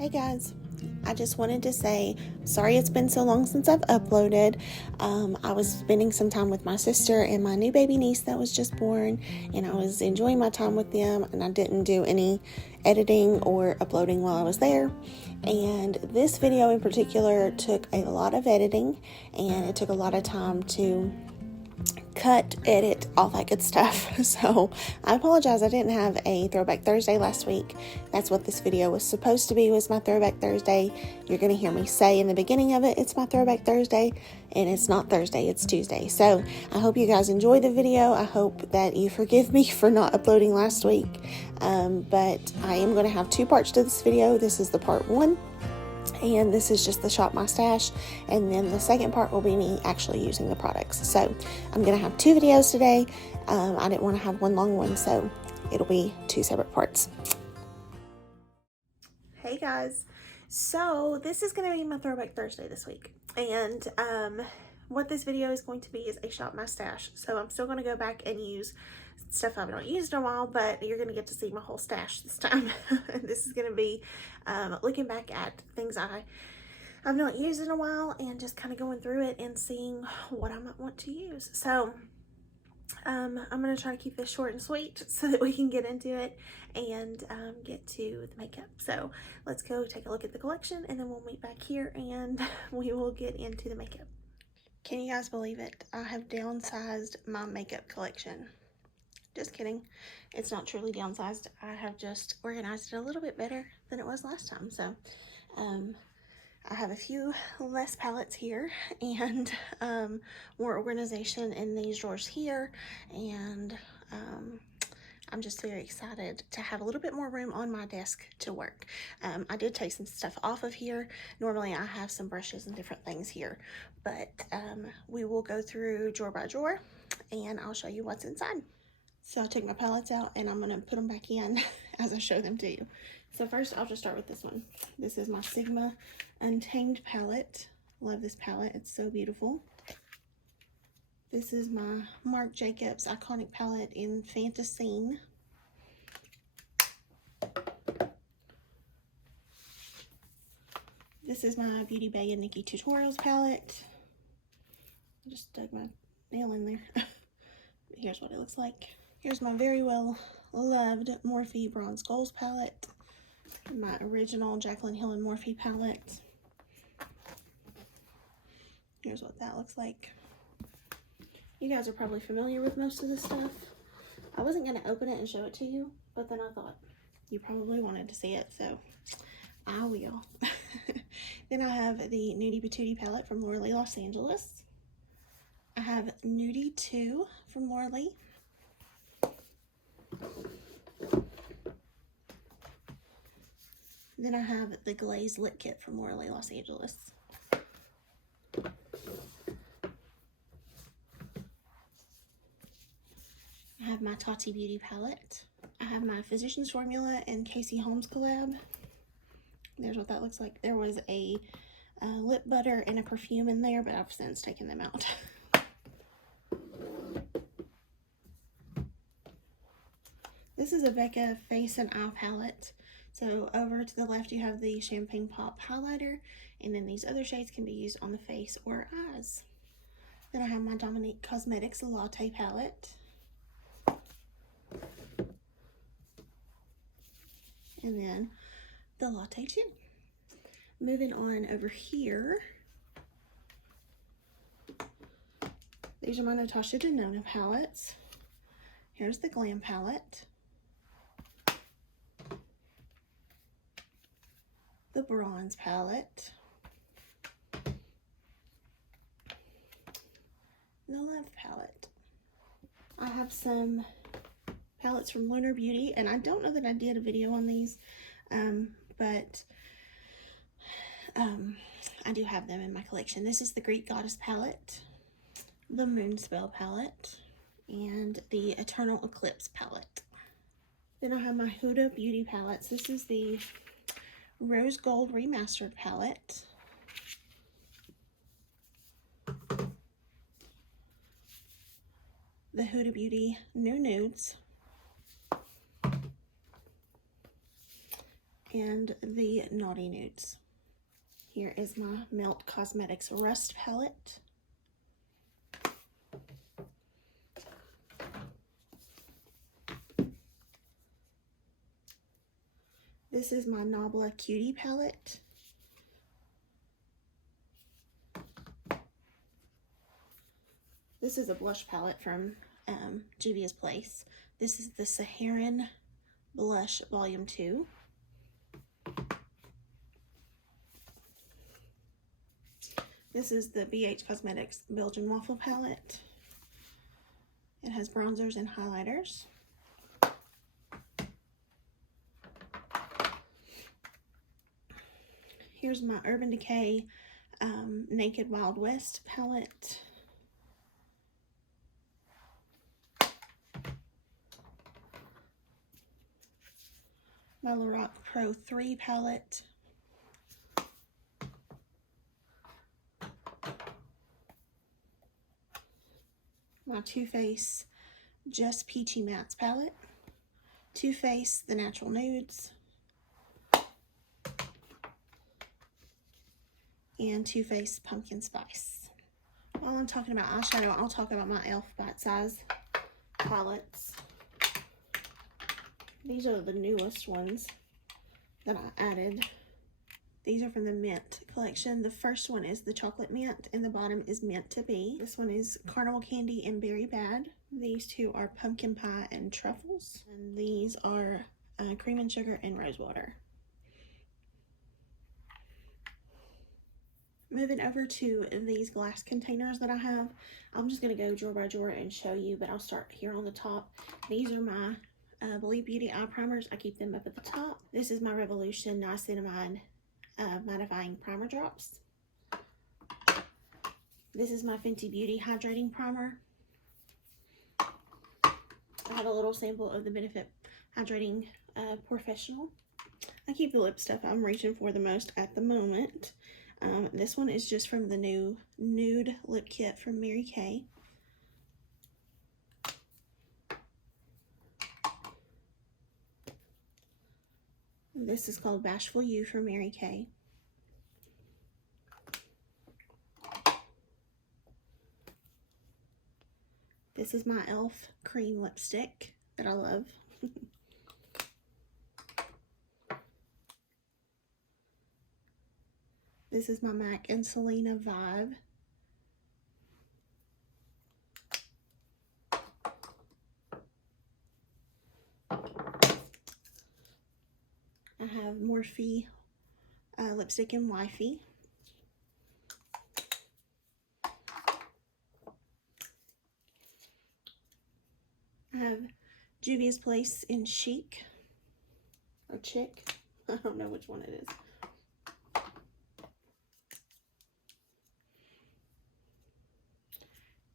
Hey guys, I just wanted to say sorry it's been so long since I've uploaded. I was spending some time with my sister and my new baby niece that was just born, and I was enjoying my time with them, and I didn't do any editing or uploading while I was there. And this video in particular took a lot of editing, and it took a lot of time to cut, edit, all that good stuff. So I apologize I didn't have a Throwback Thursday last week. That's what this video was supposed to be, was my Throwback Thursday. You're going to hear me say in the beginning of it, it's my Throwback Thursday, and it's not Thursday, it's Tuesday. So I hope you guys enjoy the video. I hope that you forgive me for not uploading last week. But I am going to have two parts to this video. This is the part one, and this is just the shop my stash, and then the second part will be me actually using the products. So I'm gonna have two videos today. I didn't want to have one long one, so it'll be two separate parts. Hey guys, so this is gonna be my Throwback Thursday this week, and what this video is going to be is a shop my stash. So I'm still gonna go back and use stuff I've not used in a while, but you're gonna get to see my whole stash this time. This is gonna be looking back at things I've not used in a while and just kind of going through it and seeing what I might want to use. So I'm gonna try to keep this short and sweet so that we can get into it and get to the makeup. So let's go take a look at the collection, and then we'll meet back here and we will get into the makeup. Can you guys believe it? I have downsized my makeup collection. Just kidding. It's not truly downsized. I have just organized it a little bit better than it was last time. So I have a few less palettes here, and more organization in these drawers here, and I'm just very excited to have a little bit more room on my desk to work. I did take some stuff off of here. Normally I have some brushes and different things here, but we will go through drawer by drawer and I'll show you what's inside. So I took my palettes out and I'm going to put them back in as I show them to you. So first I'll just start with this one. This is my Sigma Untamed palette. Love this palette. It's so beautiful. This is my Marc Jacobs iconic palette in Fantasine. This is my Beauty Bay and Nikki Tutorials palette. I just dug my nail in there. Here's what it looks like. Here's my very well loved Morphe Bronze Goals palette. My original Jaclyn Hill and Morphe palette. Here's what that looks like. You guys are probably familiar with most of this stuff. I wasn't going to open it and show it to you, but then I thought you probably wanted to see it, so I will. Then I have the Nudie Patootie palette from Laura Lee Los Angeles. I have Nudie 2 from Laura Lee. Then I have the Glaze Lip Kit from Laura Lee Los Angeles. I have my Tati Beauty palette. I have my Physicians Formula and Casey Holmes collab. There's what that looks like. There was a lip butter and a perfume in there, but I've since taken them out. This is a Becca Face and Eye palette. So over to the left you have the Champagne Pop highlighter, and then these other shades can be used on the face or eyes. Then I have my Dominique Cosmetics Latte palette. And then the Latte 2. Moving on over here, these are my Natasha Denona palettes. Here's the Glam palette. The Bronze palette. The Love palette. I have some palettes from Lunar Beauty, and I don't know that I did a video on these, but I do have them in my collection. This is the Greek Goddess palette, the Moon Spell palette, and the Eternal Eclipse palette. Then I have my Huda Beauty palettes. This is the Rose Gold Remastered palette. The Huda Beauty New Nudes. and the Naughty Nudes. Here is my Melt Cosmetics Rust palette. This is my Nabla Cutie palette. This is a blush palette from Juvia's Place. This is the Saharan Blush Volume 2. This is the BH Cosmetics Belgian Waffle palette. It has bronzers and highlighters. Here's my Urban Decay Naked Wild West palette. My Lorac Pro 3 palette. My Too Faced Just Peachy Mattes palette. Too Faced The Natural Nudes. And Too Faced Pumpkin Spice. While I'm talking about eyeshadow, I'll talk about my e.l.f. Bite Size palettes. These are the newest ones that I added. These are from the Mint collection. The first one is the Chocolate Mint, and the bottom is Mint to Be. This one is Carnival Candy and Berry Bad. These two are Pumpkin Pie and Truffles. And these are Cream and Sugar and Rose Water. Moving over to these glass containers that I have. I'm just going to go drawer by drawer and show you, but I'll start here on the top. These are my Believe Beauty eye primers. I keep them up at the top. This is my Revolution Niacinamide mattifying primer drops. This is my Fenty Beauty hydrating primer. I have a little sample of the Benefit Hydrating Professional. I keep the lip stuff I'm reaching for the most at the moment. This one is just from the new Nude Lip Kit from Mary Kay. This is called Bashful You from Mary Kay. This is my e.l.f. cream lipstick that I love. This is my MAC and Selena Vibe. I have Morphe lipstick in Wifey. I have Juvia's Place in Chic, or Chick. I don't know which one it is.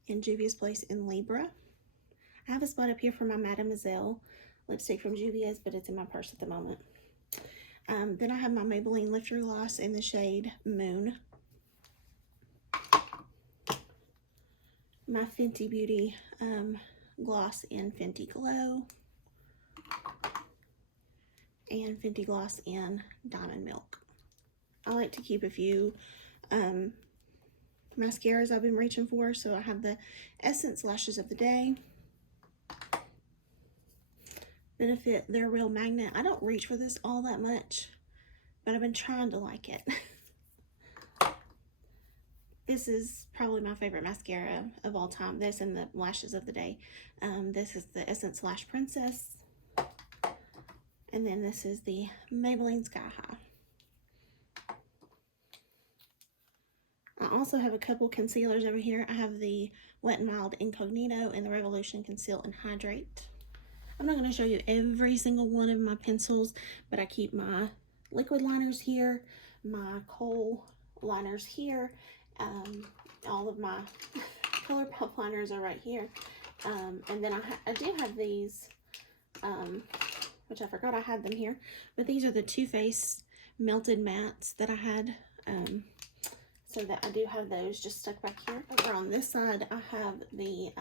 And Juvia's Place in Libra. I have a spot up here for my Mademoiselle lipstick from Juvia's, but it's in my purse at the moment. Then I have my Maybelline Lifter Gloss in the shade Moon. My Fenty Beauty gloss in Fenty Glow. And Fenty Gloss in Diamond Milk. I like to keep a few mascaras I've been reaching for. So I have the Essence Lashes of the Day. Benefit Their Real Magnet. I don't reach for this all that much, but I've been trying to like it. This is probably my favorite mascara of all time. This and the Lashes of the Day. This is the Essence Lash Princess. And then this is the Maybelline Sky High. I also have a couple concealers over here. I have the Wet n Wild Incognito and the Revolution Conceal and Hydrate. I'm not going to show you every single one of my pencils, but I keep my liquid liners here, my kohl liners here, all of my ColourPop liners are right here, and then I do have these, which I forgot I had them here, but these are the Too Faced Melted Mattes that I had, so that I do have those just stuck back here. Over on this side, I have the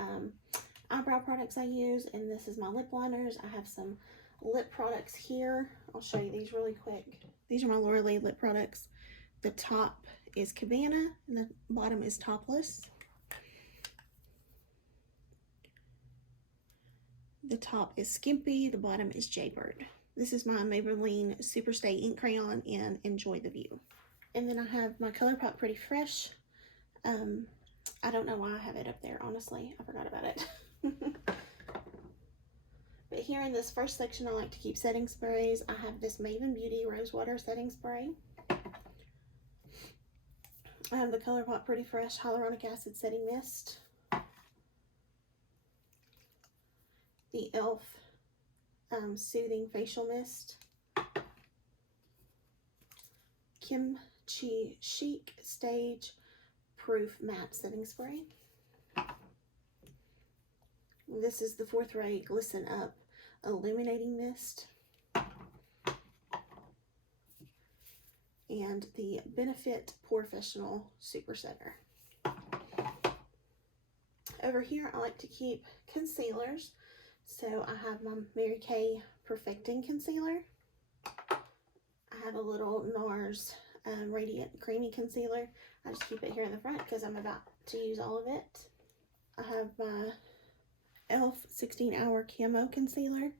eyebrow products I use, and this is my lip liners. I have some lip products here. I'll show you these really quick. These are my Lorelei lip products. The top is Cabana and the bottom is Topless. The top is Skimpy, the bottom is Jaybird. This is my Maybelline Superstay ink crayon in Enjoy the View. And then I have my ColourPop Pretty Fresh. I don't know why I have it up there, honestly. I forgot about it. But here in this first section, I like to keep setting sprays. I have this Maven Beauty Rosewater setting spray. I have the ColourPop Pretty Fresh Hyaluronic Acid Setting Mist. The e.l.f. Soothing Facial Mist. Kimchi Chic Stage Proof Matte Setting Spray. This is the Fourth Ray Glisten Up Illuminating Mist. And the Benefit Porefessional Super Setter. Over here, I like to keep concealers. So I have my Mary Kay Perfecting Concealer. I have a little NARS Radiant Creamy Concealer. I just keep it here in the front because I'm about to use all of it. I have my e.l.f. 16 Hour Camo Concealer.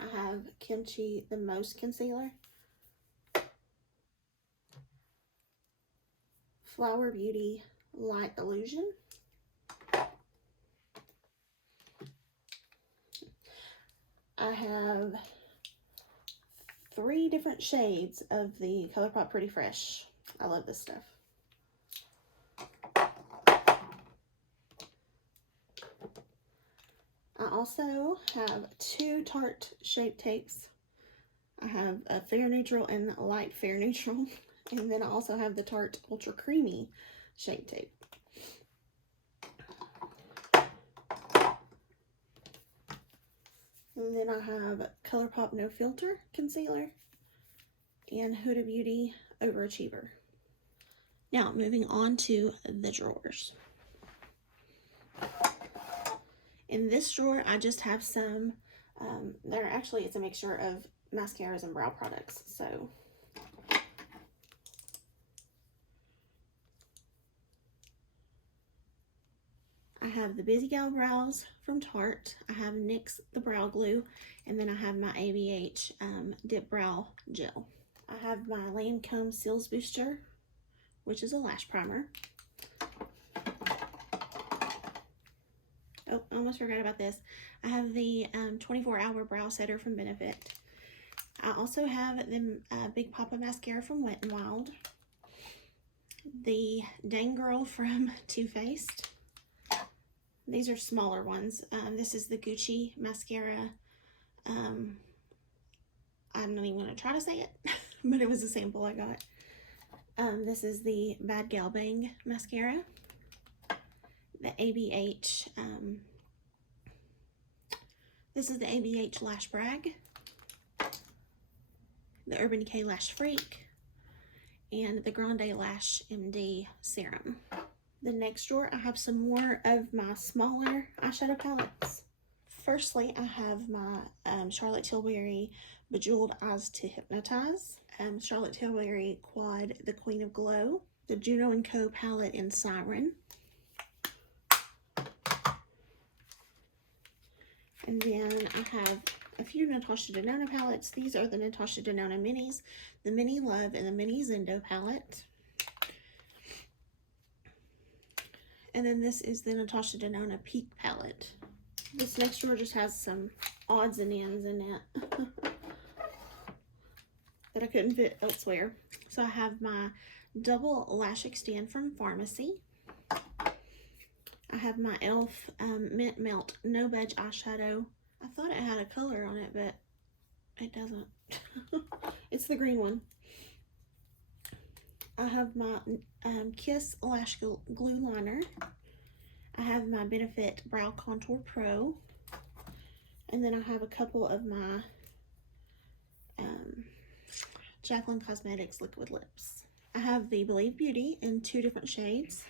I have Kimchi The Most Concealer. Flower Beauty Light Illusion. I have 3 different shades of the ColourPop Pretty Fresh. I love this stuff. I also have 2 Tarte Shape Tapes. I have a Fair Neutral and a Light Fair Neutral. And then I also have the Tarte Ultra Creamy Shape Tape. And then I have ColourPop No Filter Concealer and Huda Beauty Overachiever. Now, moving on to the drawers. In this drawer, I just have some, it's a mixture of mascaras and brow products, so. I have the Busy Gal Brows from Tarte. I have NYX the Brow Glue, and then I have my ABH Dip Brow Gel. I have my Lancome Seals Booster, which is a lash primer. Oh, I almost forgot about this. I have the 24-Hour Brow Setter from Benefit. I also have the Big Papa Mascara from Wet n Wild. The Dang Girl from Too Faced. These are smaller ones. This is the Gucci Mascara. I'm not even going to try to say it, but it was a sample I got. This is the Bad Gal Bang Mascara. The ABH, this is the ABH Lash Brag. The Urban Decay Lash Freak. And the Grande Lash MD Serum. The next drawer, I have some more of my smaller eyeshadow palettes. Firstly, I have my Charlotte Tilbury Bejeweled Eyes to Hypnotize. Charlotte Tilbury Quad The Queen of Glow. The Juno & Co. palette in Siren. And then I have a few Natasha Denona palettes. These are the Natasha Denona Minis. The Mini Love and the Mini Zendo palette. And then this is the Natasha Denona Peak palette. This next drawer just has some odds and ends in it that I couldn't fit elsewhere. So I have my Double Lash Extend from Pharmacy. I have my e.l.f. Mint Melt No Budge eyeshadow. I thought it had a color on it, but it doesn't. It's the green one. I have my Kiss Lash Glue Liner. I have my Benefit Brow Contour Pro. And then I have a couple of my Jaclyn Cosmetics Liquid Lips. I have the Believe Beauty in 2 different shades.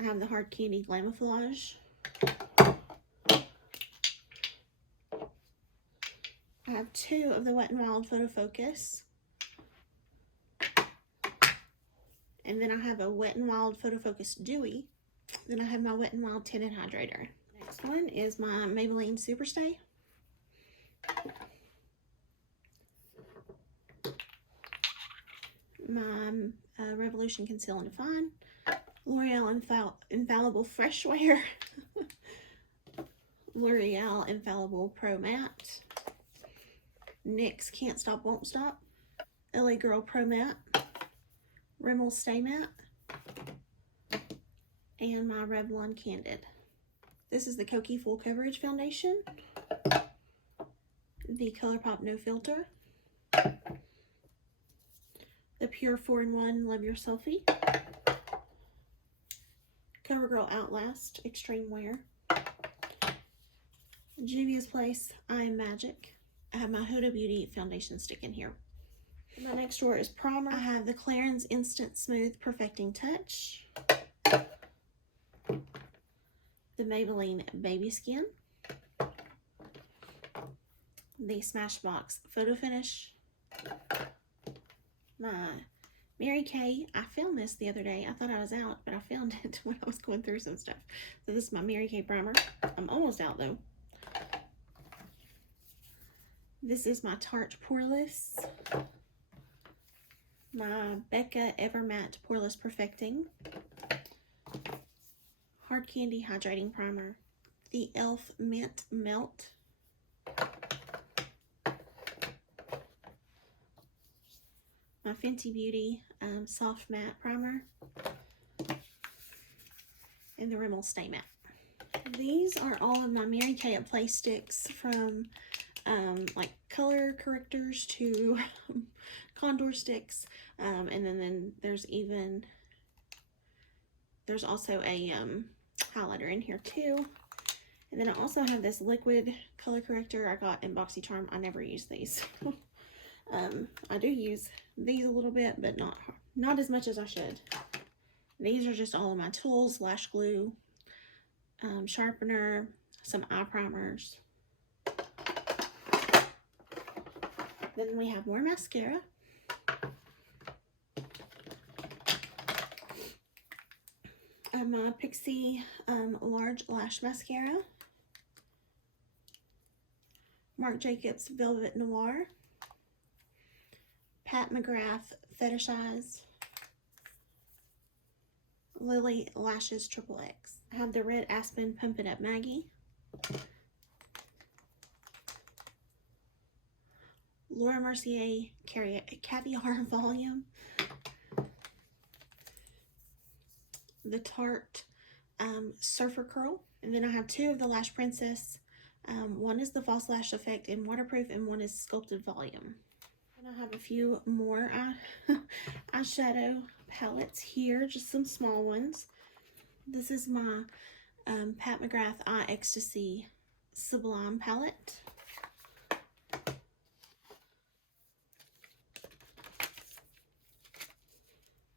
I have the Hard Candy Glamouflage. I have 2 of the Wet n Wild Photo Focus. And then I have a Wet n Wild Photo Focus Dewy. Then I have my Wet n Wild Tinted Hydrator. Next one is my Maybelline Superstay. My Revolution Conceal and Define. L'Oreal Infallible Fresh Wear. L'Oreal Infallible Pro Matte. NYX Can't Stop Won't Stop. LA Girl Pro Matte. Rimmel Stay Matte. And my Revlon Candid. This is the Kokie Full Coverage Foundation. The ColourPop No Filter. The Pure 4-in-1 Love Your Selfie. CoverGirl Outlast Extreme Wear. Juvia's Place I Am Magic. I have my Huda Beauty foundation stick in here. My next drawer is primer. I have the Clarins Instant Smooth Perfecting Touch. The Maybelline Baby Skin. The Smashbox Photo Finish. My Mary Kay. I found this the other day. I thought I was out, but I found it when I was going through some stuff. So this is my Mary Kay primer. I'm almost out though. This is my Tarte Poreless. My Becca Ever Matte Poreless Perfecting. Hard Candy Hydrating Primer. The e.l.f. Mint Melt. My Fenty Beauty Soft Matte Primer. And the Rimmel Stay Matte. These are all of my Mary Kay at Play sticks, from like color correctors to contour sticks, and then there's also a highlighter in here too. And then I also have this liquid color corrector I got in BoxyCharm. I never use these. I do use these a little bit, but not as much as I should. These are just all of my tools: lash glue, sharpener, some eye primers. Then we have more mascara. My Pixie Large Lash Mascara. Marc Jacobs Velvet Noir. Pat McGrath Fetishize. Lily Lashes XXX. I have the Red Aspen Pump It Up Maggie. Laura Mercier Caviar Volume. The Tarte Surfer Curl. And then I have 2 of the Lash Princess. One is the False Lash Effect in Waterproof, and one is Sculpted Volume. And I have a few more eyeshadow palettes here, just some small ones. This is my Pat McGrath Eye Ecstasy Sublime palette.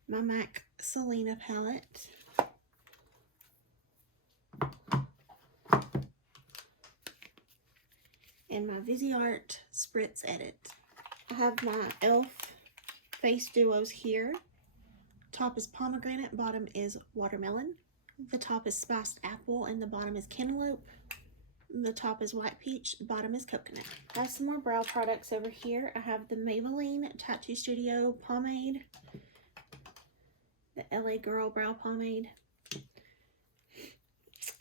My MAC Selena palette. And my Viseart Spritz Edit. I have my e.l.f. Face Duos here. Top is pomegranate, bottom is watermelon. The top is spiced apple, and the bottom is cantaloupe. The top is white peach, the bottom is coconut. I have some more brow products over here. I have the Maybelline Tattoo Studio Pomade. The LA Girl Brow Pomade.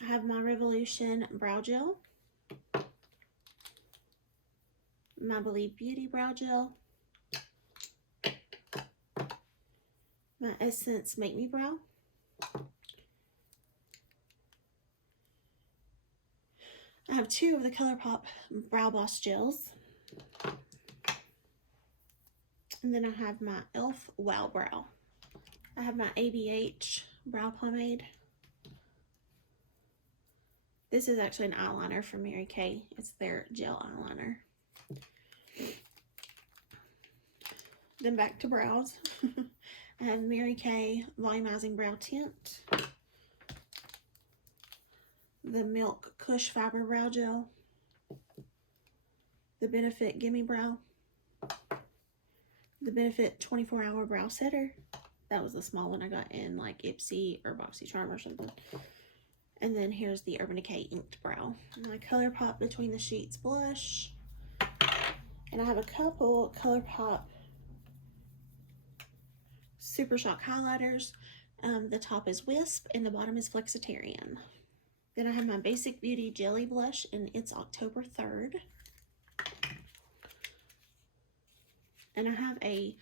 I have my Revolution Brow Gel. My Believe Beauty Brow Gel. My Essence Make Me Brow. I have 2 of the ColourPop Brow Boss Gels. And then I have my e.l.f. Wow Brow. I have my ABH Brow Pomade. This is actually an eyeliner from Mary Kay. It's their gel eyeliner. Then back to brows. I have Mary Kay Volumizing Brow Tint. the Milk Kush Fiber Brow Gel, the Benefit Gimme Brow, the Benefit 24-Hour Brow Setter. That was the small one I got in like Ipsy or BoxyCharm or something. And then here's the Urban Decay Inked Brow. My ColourPop Between the Sheets blush. And I have a couple ColourPop Super Shock highlighters. The top is Wisp and the bottom is Flexitarian. Then I have my Basic Beauty Jelly Blush, and it's October 3rd. And I have a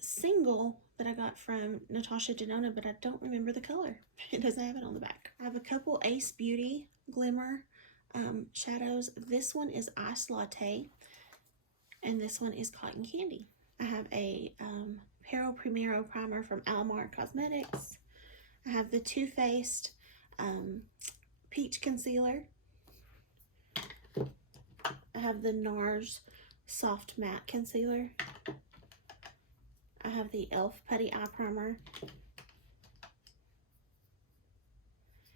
single that I got from Natasha Denona, but I don't remember the color. It doesn't have it on the back. I have a couple Ace Beauty Glimmer shadows. This one is Iced Latte, and this one is Cotton Candy. I have a Pero Primero primer from Marc Cosmetics. I have the Too Faced Peach Concealer. I have the NARS Soft Matte Concealer. I have the e.l.f. Putty Eye Primer.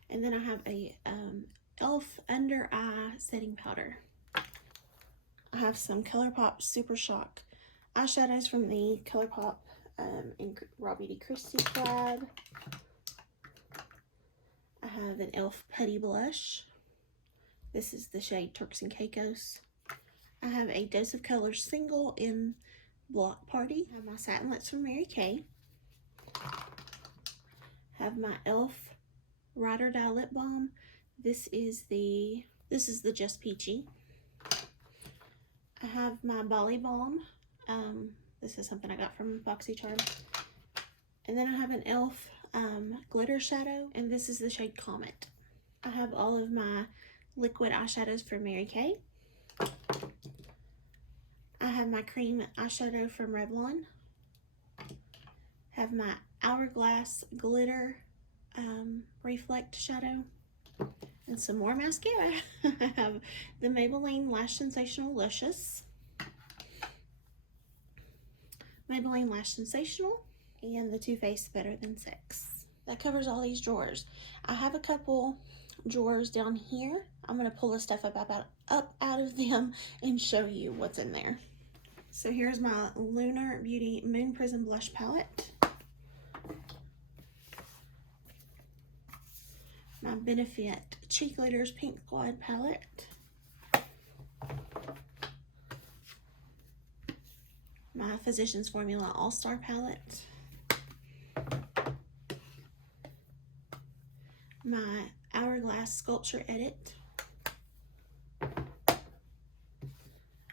And then I have a e.l.f. Under Eye Setting Powder. I have some ColourPop Super Shock eyeshadows from the ColourPop in Raw Beauty Christie collab. I have an e.l.f. Putty Blush. This is the shade Turks and Caicos. I have a Dose of Color single in Block Party. I have my Satin Lips from Mary Kay. I have my e.l.f. Ride or Die Lip Balm. This is the Just Peachy. I have my Bali Balm. This is something I got from BoxyCharm. And then I have an e.l.f. Glitter Shadow, and this is the shade Comet. I have all of my liquid eyeshadows from Mary Kay. I have my cream eyeshadow from Revlon. I have my Hourglass Glitter Reflect Shadow. And some more mascara. I have the Maybelline Lash Sensational Luscious. Maybelline Lash Sensational. And the Too Faced Better Than Sex. That covers all these drawers. I have a couple drawers down here. I'm going to pull the stuff up out of them and show you what's in there. So here's my Lunar Beauty Moon Prism Blush Palette. My Benefit Cheek Glitters Pink Squad Palette. My Physicians Formula All-Star Palette. My Hourglass Sculpture Edit.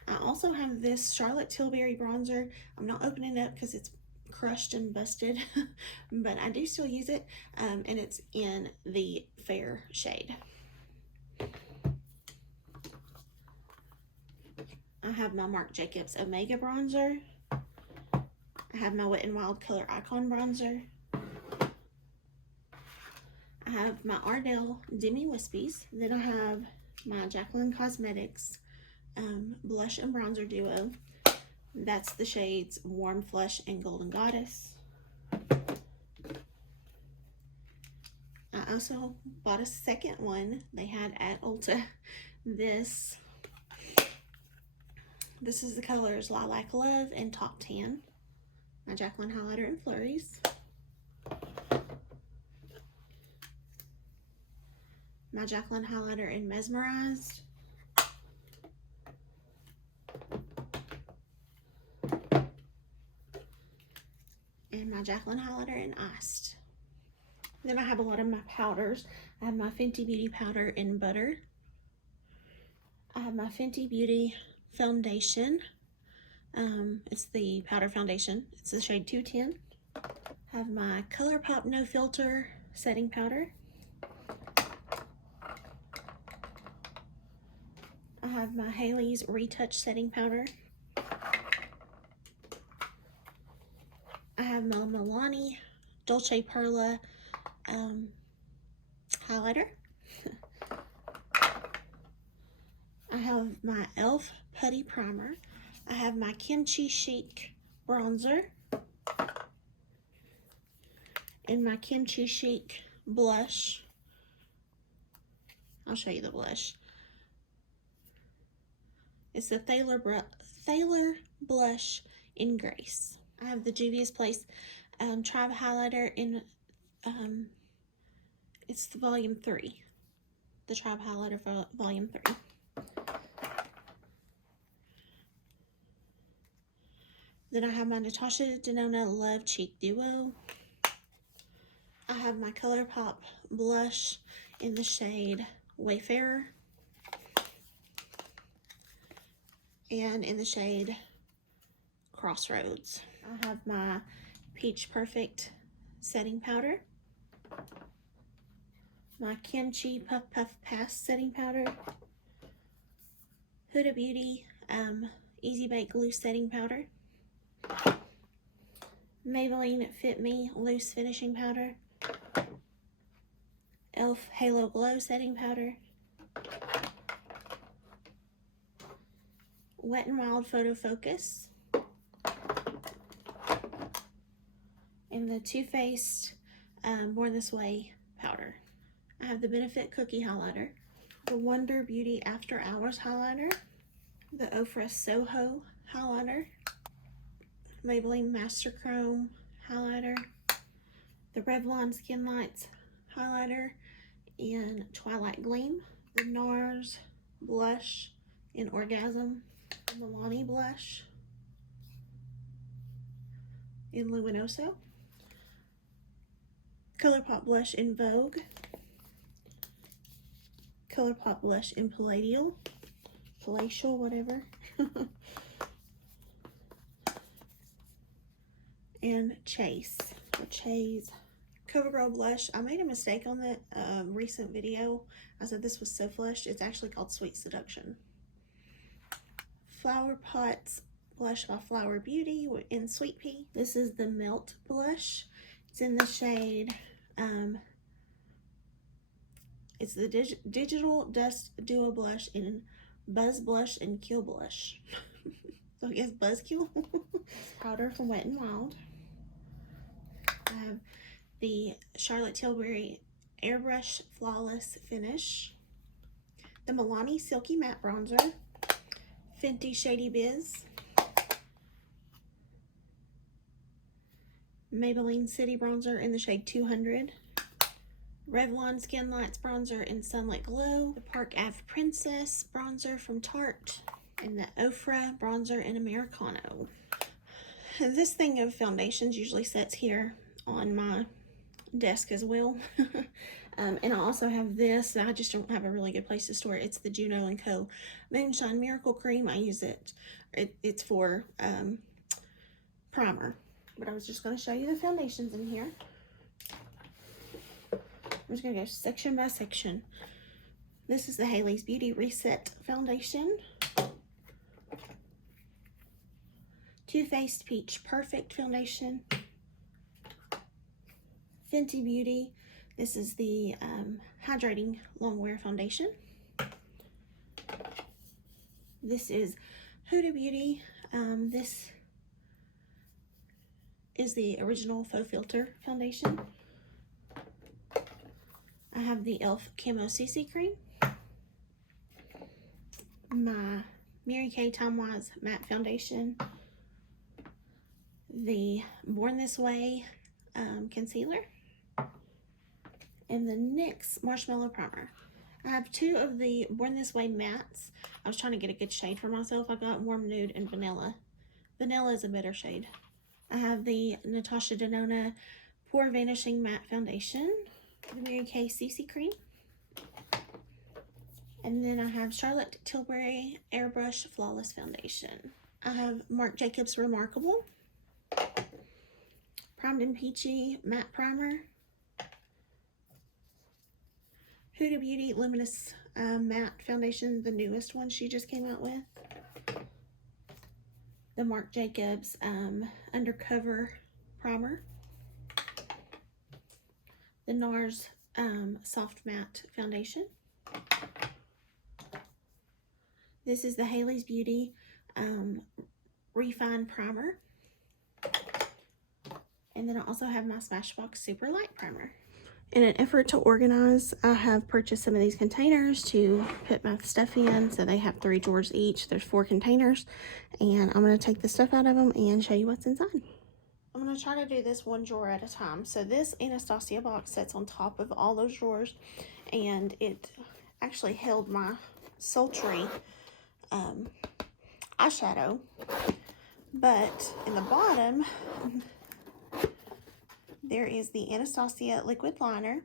I also have this Charlotte Tilbury bronzer. I'm not opening it up because it's crushed and busted, but I do still use it, and it's in the fair shade. I have my Marc Jacobs Omega bronzer. I have my Wet n Wild Color Icon bronzer. I have my Ardell Demi Wispies. Then I have my Jaclyn Cosmetics blush and bronzer duo. That's the shades Warm Flush and Golden Goddess. I also bought a second one they had at Ulta. This is the colors Lilac Love and Top Tan. My Jaclyn highlighter in Flurries. My Jaclyn highlighter in Mesmerized. And my Jaclyn highlighter in Iced. Then I have a lot of my powders. I have my Fenty Beauty powder in Butter. I have my Fenty Beauty foundation. It's the powder foundation. It's the shade 210. I have my ColourPop No Filter setting powder. I have my Haley's Retouch setting powder. I have my Milani Dolce Perla highlighter. I have my e.l.f. Putty Primer. I have my Kimchi Chic bronzer. And my Kimchi Chic blush. I'll show you the blush. It's the Thaler blush in Grace. I have the Juvia's Place Tribe highlighter in, it's the volume 3. The Tribe highlighter for volume 3. Then I have my Natasha Denona Love Cheek Duo. I have my ColourPop blush in the shade Wayfarer. And in the shade Crossroads. I have my Peach Perfect setting powder. My Kimchi Puff Puff Pass setting powder. Huda Beauty Easy Bake Glue setting powder. Maybelline Fit Me Loose Finishing Powder. e.l.f. Halo Glow setting powder. Wet n Wild Photo Focus. And the Too Faced Born This Way powder. I have the Benefit Cookie highlighter. The Wonder Beauty After Hours highlighter. The Ofra Soho highlighter. Maybelline Master Chrome highlighter. The Revlon Skin Lights highlighter in Twilight Gleam. The NARS blush in Orgasm. The Milani blush in Luminoso. ColourPop blush in Vogue. ColourPop blush in Palatial, whatever. And Chase, or Chase. CoverGirl blush. I made a mistake on that recent video. I said this was so flushed. It's actually called Sweet Seduction. Flower Pots blush by Flower Beauty in Sweet Pea. This is the Melt blush. It's in the shade, it's the Digital Dust Duo blush in Buzz Blush and Kill Blush. So I guess Buzzkill. Powder from Wet n Wild. I have the Charlotte Tilbury Airbrush Flawless Finish. The Milani Silky Matte Bronzer. Fenty Shady Biz. Maybelline City Bronzer in the shade 200. Revlon Skin Lights Bronzer in Sunlit Glow. The Park Ave Princess Bronzer from Tarte. And the Ofra Bronzer in Americano. This thing of foundations usually sits here on my desk as well. And I also have this. I just don't have a really good place to store it. It's the Juno & Co. Moonshine Miracle Cream. I use it. It's for primer. But I was just going to show you the foundations in here. I'm just going to go section by section. This is the Hailey's Beauty Reset Foundation. Too Faced Peach Perfect Foundation. Fenty Beauty. This is the Hydrating Longwear Foundation. This is Huda Beauty. This is the original Faux Filter Foundation. I have the e.l.f. Camo CC Cream. My Mary Kay Time Wise Matte Foundation. The Born This Way Concealer. And the NYX Marshmallow Primer. I have two of the Born This Way mattes. I was trying to get a good shade for myself. I got Warm Nude and Vanilla. Vanilla is a better shade. I have the Natasha Denona Pore Vanishing Matte Foundation. The Mary Kay CC Cream. And then I have Charlotte Tilbury Airbrush Flawless Foundation. I have Marc Jacobs Remarkable. Primed and Peachy Matte Primer. Huda Beauty Luminous Matte Foundation, the newest one she just came out with. The Marc Jacobs Undercover Primer. The NARS Soft Matte Foundation. This is the Hailey's Beauty Refine Primer. And then I also have my Smashbox Super Light Primer. In an effort to organize, I have purchased some of these containers to put my stuff in. So they have 3 drawers each. There's 4 containers. And I'm going to take the stuff out of them and show you what's inside. I'm going to try to do this 1 drawer at a time. So this Anastasia box sits on top of all those drawers. And it actually held my sultry eyeshadow. But in the bottom, there is the Anastasia liquid liner,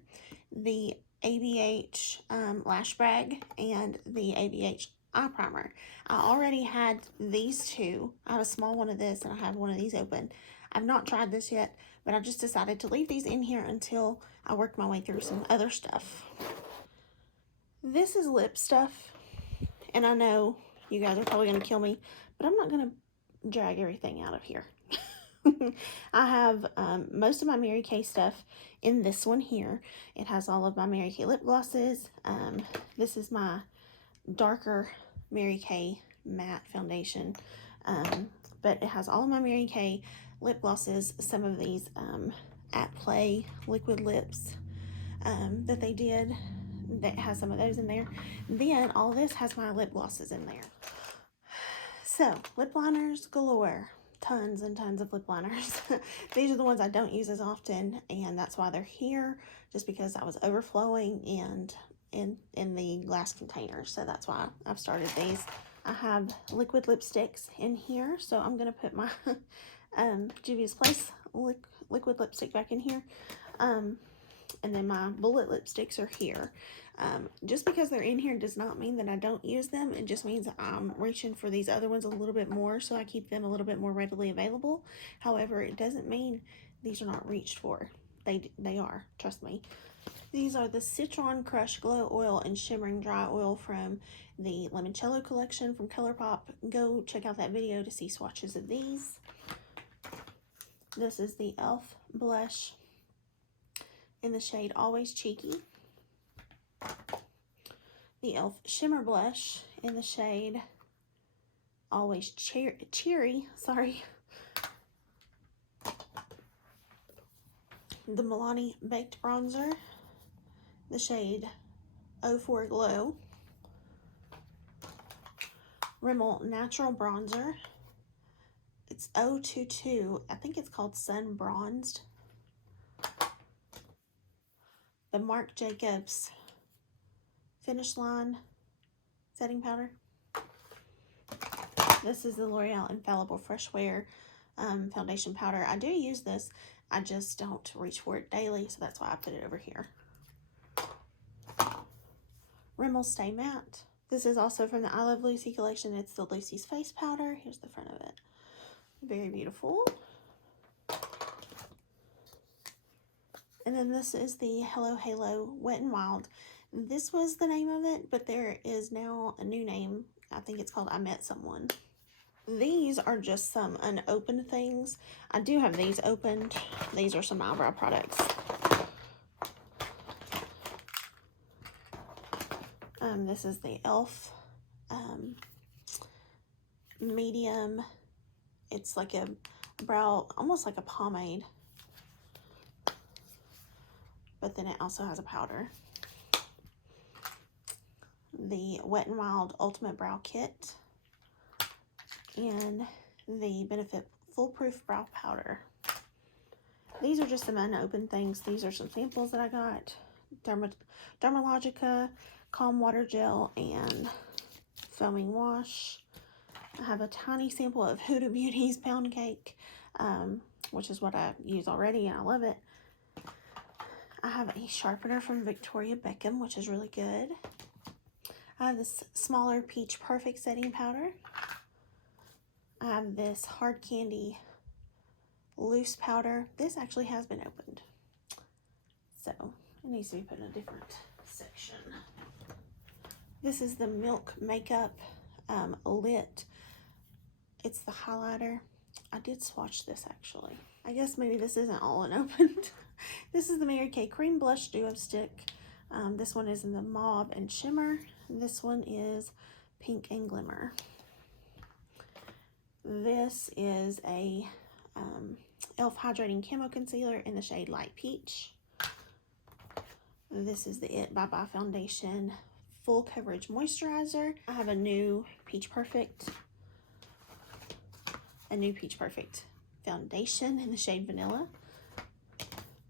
the ABH lash bag, and the ABH eye primer. I already had these 2. I have a small one of this, and I have one of these open. I've not tried this yet, but I just decided to leave these in here until I work my way through some other stuff. This is lip stuff, and I know you guys are probably going to kill me, but I'm not going to drag everything out of here. I have most of my Mary Kay stuff in this one here. It has all of my Mary Kay lip glosses. This is my darker Mary Kay matte foundation. But it has all of my Mary Kay lip glosses, some of these At Play liquid lips that they did. That has some of those in there. Then all this has my lip glosses in there. So, lip liners galore. Tons and tons of lip liners. These are the ones I don't use as often, and that's why they're here, just because I was overflowing and in the glass container. So that's why I've started these. I have liquid lipsticks in here, so I'm going to put my Juvia's Place liquid lipstick back in here. And then my bullet lipsticks are here. Just because they're in here does not mean that I don't use them. It just means I'm reaching for these other ones a little bit more, so I keep them a little bit more readily available. However, it doesn't mean these are not reached for. They are, trust me. These are the Citron Crush Glow Oil and Shimmering Dry Oil from the Limoncello collection from ColourPop. Go check out that video to see swatches of these. This is the e.l.f. blush in the shade Always Cheeky. The e.l.f. shimmer blush in the shade Always Cheery. Sorry. The Milani Baked Bronzer, the shade 04 Glow. Rimmel Natural Bronzer. It's 022. I think it's called Sun Bronzed. The Marc Jacobs Finish Line Setting Powder. This is the L'Oreal Infallible Fresh Wear Foundation Powder. I do use this. I just don't reach for it daily, so that's why I put it over here. Rimmel Stay Matte. This is also from the I Love Lucy collection. It's the Lucy's Face Powder. Here's the front of it. Very beautiful. And then this is the Hello Halo Wet n Wild. This was the name of it, but there is now a new name. I think it's called I Met Someone. These are just some unopened things. I do have these opened. These are some eyebrow products. This is the e.l.f. medium. It's like a brow, almost like a pomade. But then it also has a powder. The Wet n Wild Ultimate Brow Kit. And the Benefit Foolproof Brow Powder. These are just some unopened things. These are some samples that I got. Dermalogica Calm Water Gel and Foaming Wash. I have a tiny sample of Huda Beauty's Pound Cake, which is what I use already, and I love it. I have a sharpener from Victoria Beckham, which is really good. I have this smaller Peach Perfect setting powder. I have this Hard Candy loose powder. This actually has been opened, so it needs to be put in a different section. This is the Milk Makeup Lit. It's the highlighter. I did swatch this actually. I guess maybe this isn't all unopened. This is the Mary Kay Cream Blush Duo Stick. This one is in the Mauve and Shimmer. This one is Pink and Glimmer. This is a e.l.f. Hydrating Camo Concealer in the shade Light Peach. This is the It Bye Bye Foundation Full Coverage Moisturizer. I have a new Peach Perfect foundation in the shade Vanilla.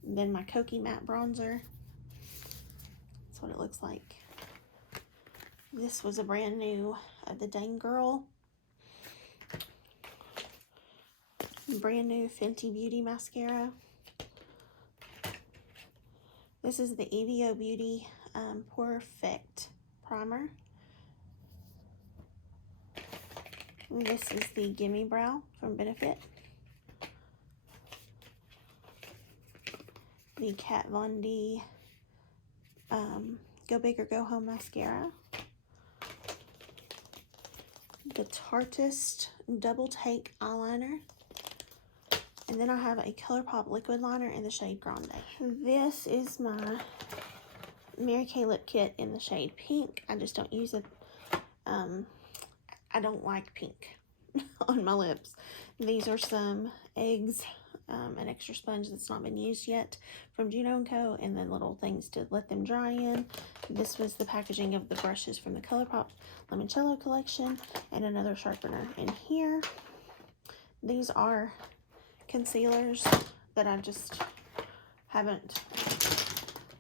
And then my Kokie Matte Bronzer. That's what it looks like. This was a brand new The Dang Girl. Brand new Fenty Beauty Mascara. This is the EVO Beauty Perfect Primer. This is the Gimme Brow from Benefit. The Kat Von D Go Big or Go Home Mascara. The Tarteist Double Take Eyeliner. And then I have a ColourPop liquid liner in the shade Grande. This is my Mary Kay lip kit in the shade Pink. I just don't use it. I don't like pink on my lips. These are some eggs, an extra sponge that's not been used yet from Juno & Co. And then little things to let them dry in. This was the packaging of the brushes from the ColourPop Limoncello collection. And another sharpener in here. These are concealers that I just haven't.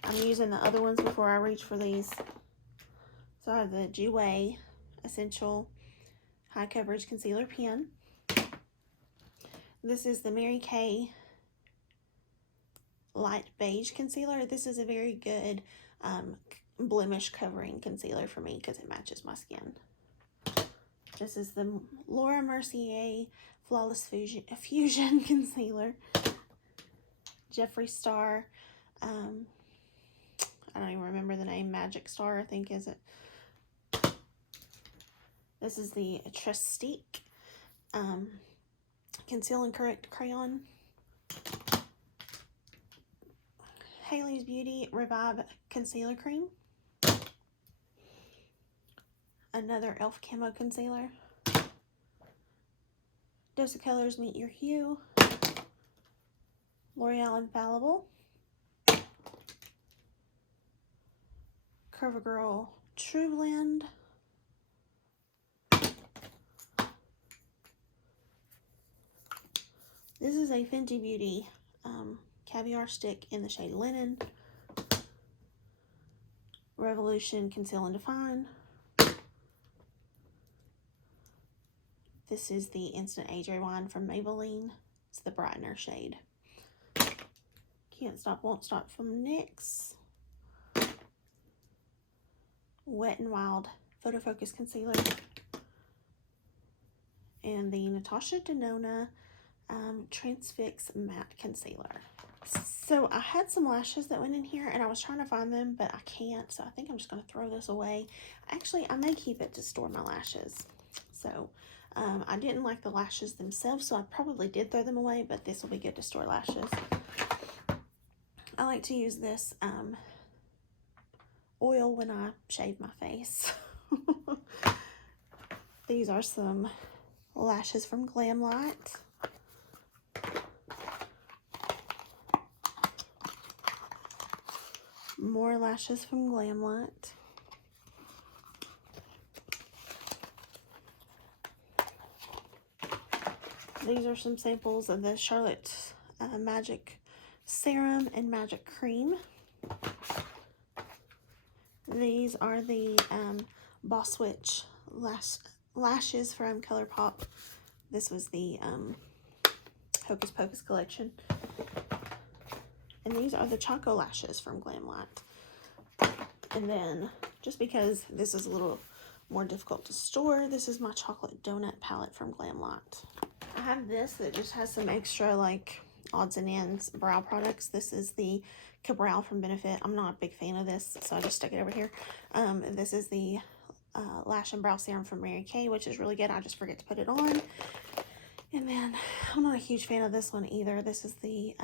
I'm using the other ones before I reach for these. So I have the Jouer Essential High Coverage Concealer Pen. This is the Mary Kay Light Beige Concealer. This is a very good blemish covering concealer for me because it matches my skin. This is the Laura Mercier Flawless Fusion Concealer. Jeffree Star. I don't even remember the name. Magic Star, I think, is it? This is the Trestique Conceal and Correct Crayon. Hailey's Beauty Revive Concealer Cream. Another e.l.f. Camo Concealer. Dose of Colors Meet Your Hue. L'Oreal Infallible. CoverGirl True Blend. This is a Fenty Beauty Caviar Stick in the shade Linen. Revolution Conceal and Define. This is the Instant Age Rewind from Maybelline. It's the brightener shade. Can't Stop, Won't Stop from NYX. Wet n Wild Photo Focus Concealer. And the Natasha Denona Transfix Matte Concealer. So I had some lashes that went in here and I was trying to find them, but I can't. So I think I'm just going to throw this away. Actually, I may keep it to store my lashes. So I didn't like the lashes themselves, so I probably did throw them away, but this will be good to store lashes. I like to use this oil when I shave my face. These are some lashes from Glam Light. More lashes from Glam Light. These are some samples of the Charlotte Magic Serum and Magic Cream. These are the Boss Witch lashes from ColourPop. This was the Hocus Pocus collection. And these are the Choco lashes from Glam Light. And then, just because this is a little more difficult to store, this is my Chocolate Donut palette from Glam Light. I have this that just has some extra, like, odds and ends brow products. This is the Cabral from Benefit. I'm not a big fan of this, so I just stuck it over here. This is the Lash and Brow Serum from Mary Kay, which is really good. I just forget to put it on. And then, I'm not a huge fan of this one either. This is the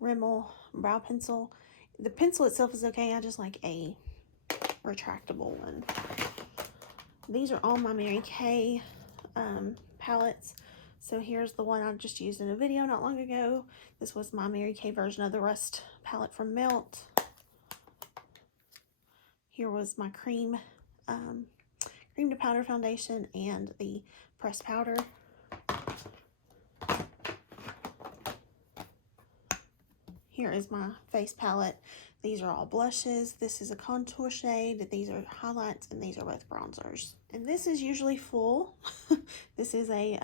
Rimmel Brow Pencil. The pencil itself is okay. I just like a retractable one. These are all my Mary Kay palettes. So here's the one I just used in a video not long ago. This was my Mary Kay version of the Rust palette from Melt. Here was my cream to powder foundation and the pressed powder. Here is my face palette. These are all blushes. This is a contour shade. These are highlights, and these are both bronzers. And this is usually full. This is a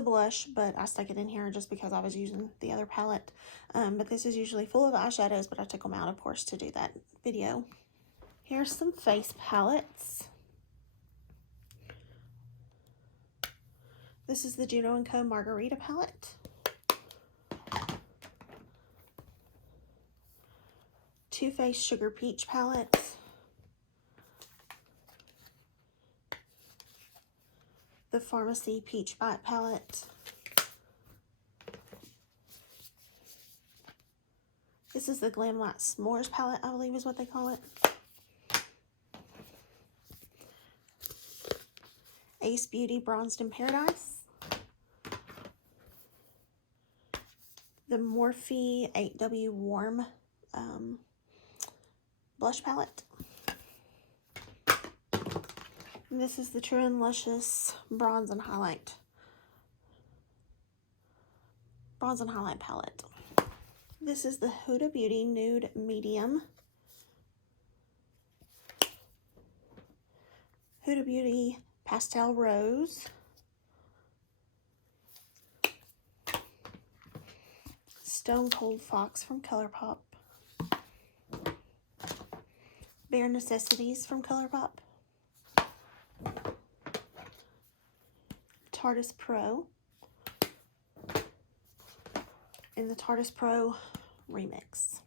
blush, but I stuck it in here just because I was using the other palette. But this is usually full of eyeshadows, but I took them out, of course, to do that video. Here's some face palettes. This is the Juno & Co. Margarita palette. Too Faced Sugar Peach palettes. The Pharmacy Peach Bite palette. This is the Glam Light S'mores palette, I believe is what they call it. Ace Beauty Bronzed in Paradise. The Morphe 8W Warm blush palette. And this is the True and Luscious Bronze and Highlight palette. This is the Huda Beauty Nude Medium. Huda Beauty Pastel Rose. Stone Cold Fox from ColourPop. Bare Necessities from ColourPop. Tarteist Pro. And the Tarteist Pro Remix.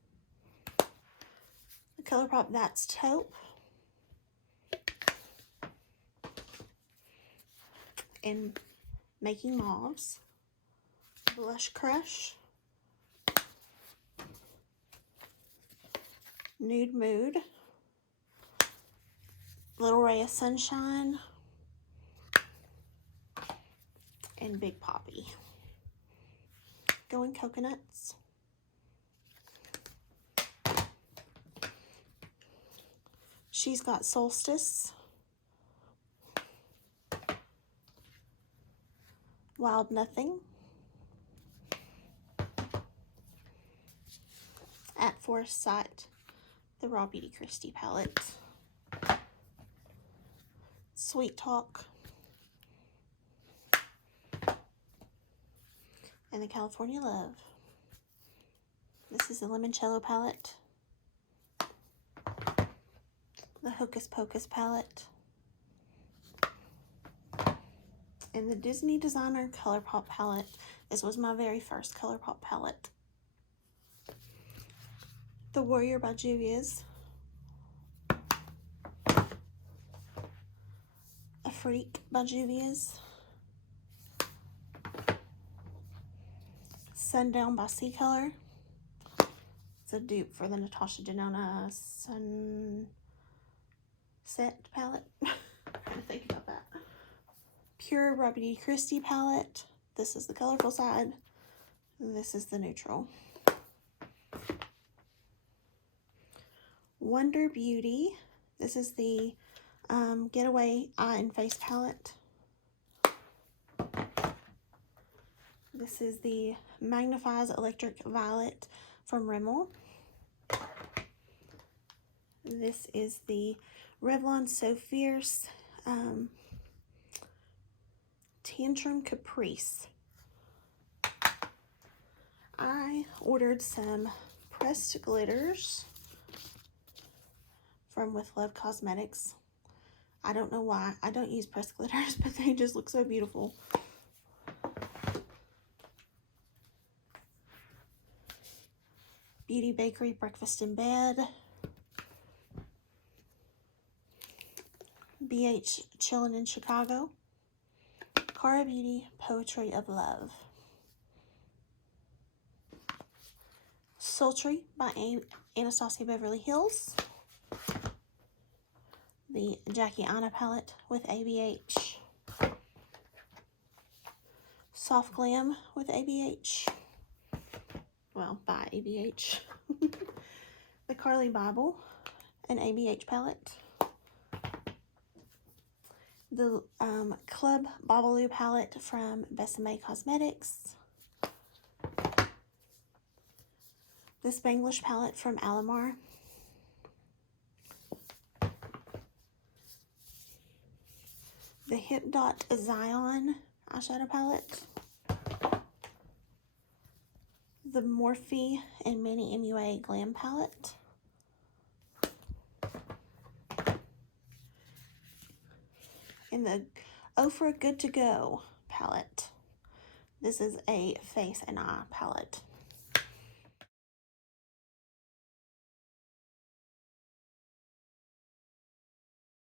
The ColourPop That's Taupe. And Making Mauves. Blush Crush. Nude Mood. Little Ray of Sunshine. And Big Poppy. Going Coconuts. She's Got Solstice. Wild Nothing. At First Sight, the Raw Beauty Christie palette. Sweet Talk. And the California Love. This is the Limoncello palette. The Hocus Pocus palette. And the Disney Designer ColourPop palette. This was my very first ColourPop palette. The Warrior by Juvia's. A Freak by Juvia's. Sundown by C Color. It's a dupe for the Natasha Denona Sunset palette. I'm trying to think about that. Pure Raw Beauty Christie palette. This is the colorful side. This is the neutral. Wonder Beauty. This is the Getaway Eye and Face palette. This is the Magnifies Electric Violet from Rimmel. This is the Revlon So Fierce Tantrum Caprice. I ordered some pressed glitters from With Love Cosmetics. I don't know why. I don't use pressed glitters, but they just look so beautiful. Beauty Bakery Breakfast in Bed. BH Chillin' in Chicago. Cara Beauty Poetry of Love. Sultry by Anastasia Beverly Hills. The Jackie Aina palette with ABH. Soft Glam with ABH. Well, by ABH. The Carly Bible, an ABH palette. The Club Babalu palette from Besame Cosmetics. The Spanglish palette from Alamar. The Hip Dot Zion eyeshadow palette. The Morphe and Mini MUA Glam palette. And the Ofra Good To Go palette. This is a face and eye palette.